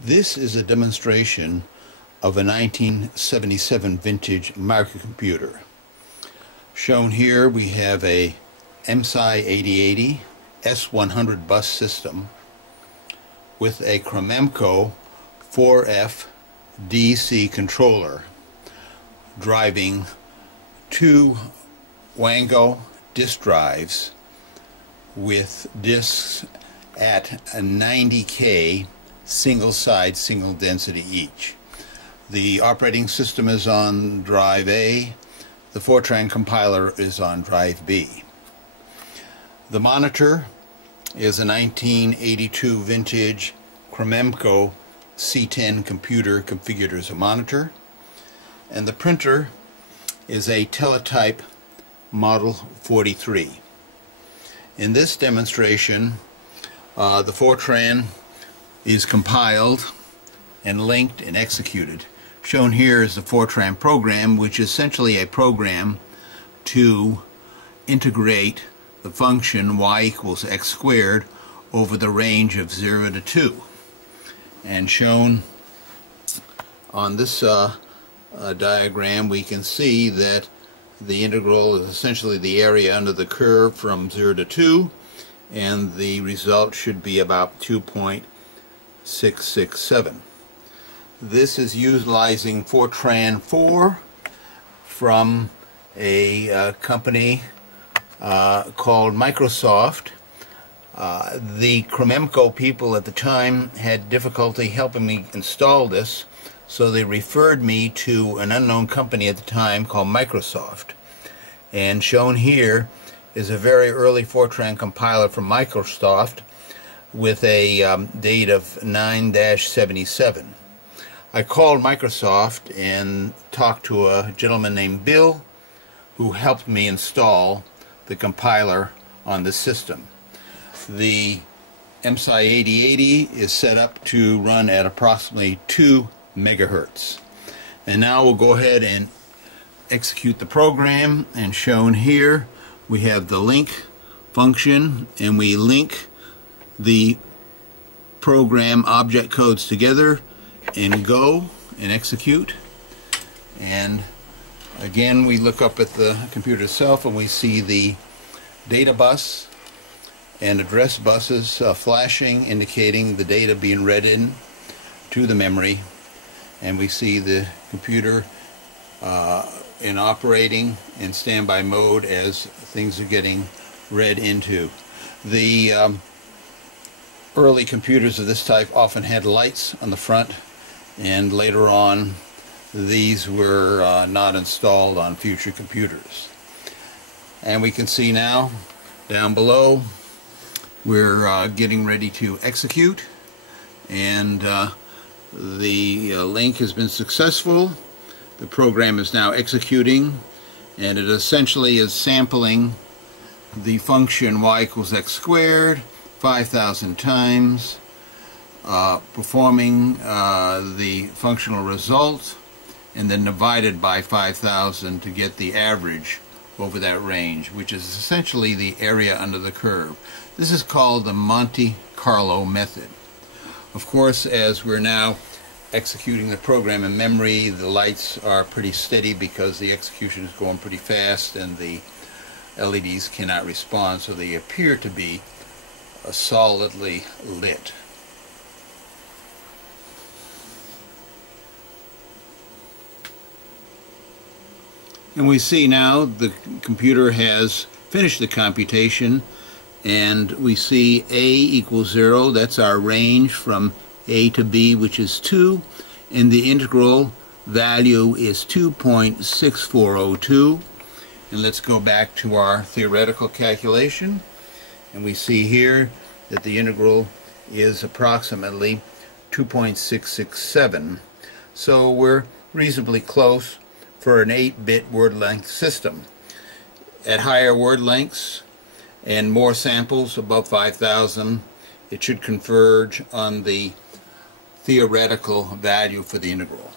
This is a demonstration of a 1977 vintage microcomputer. Shown here we have a IMSAI 8080 S100 bus system with a Cromemco 4F DC controller driving two Wango disk drives with disks at a 90K single side, single density each. The operating system is on drive A, the Fortran compiler is on drive B. The monitor is a 1982 vintage Cromemco C10 computer configured as a monitor, and the printer is a Teletype Model 43. In this demonstration, the Fortran is compiled and linked and executed. Shown here is the Fortran program, which is essentially a program to integrate the function y equals x squared over the range of 0 to 2. And shown on this diagram, we can see that the integral is essentially the area under the curve from 0 to 2, and the result should be about 2.667. This is utilizing Fortran 4 from a company called Microsoft. The Cromemco people at the time had difficulty helping me install this, so they referred me to an unknown company at the time called Microsoft. And shown here is a very early Fortran compiler from Microsoft with a date of 9-77. I called Microsoft and talked to a gentleman named Bill who helped me install the compiler on the system. The IMSAI 8080 is set up to run at approximately 2 megahertz. And now we'll go ahead and execute the program, and shown here we have the link function, and we link the program object codes together and go and execute. And again, we look up at the computer itself and we see the data bus and address buses flashing, indicating the data being read in to the memory, and we see the computer in operating in standby mode as things are getting read into. The early computers of this type often had lights on the front, and later on these were not installed on future computers. And we can see now down below we're getting ready to execute, and the link has been successful. The program is now executing, and it essentially is sampling the function y equals x squared 5,000 times, performing the functional result, and then divided by 5,000 to get the average over that range, which is essentially the area under the curve. This is called the Monte Carlo method. Of course, as we're now executing the program in memory, the lights are pretty steady because the execution is going pretty fast and the LEDs cannot respond, so they appear to be solidly lit. And we see now the computer has finished the computation, and we see A equals 0, that's our range from A to B, which is 2, and the integral value is 2.6402. And let's go back to our theoretical calculation, and we see here that the integral is approximately 2.667. So we're reasonably close for an 8-bit word length system. At higher word lengths and more samples above 5,000, it should converge on the theoretical value for the integral.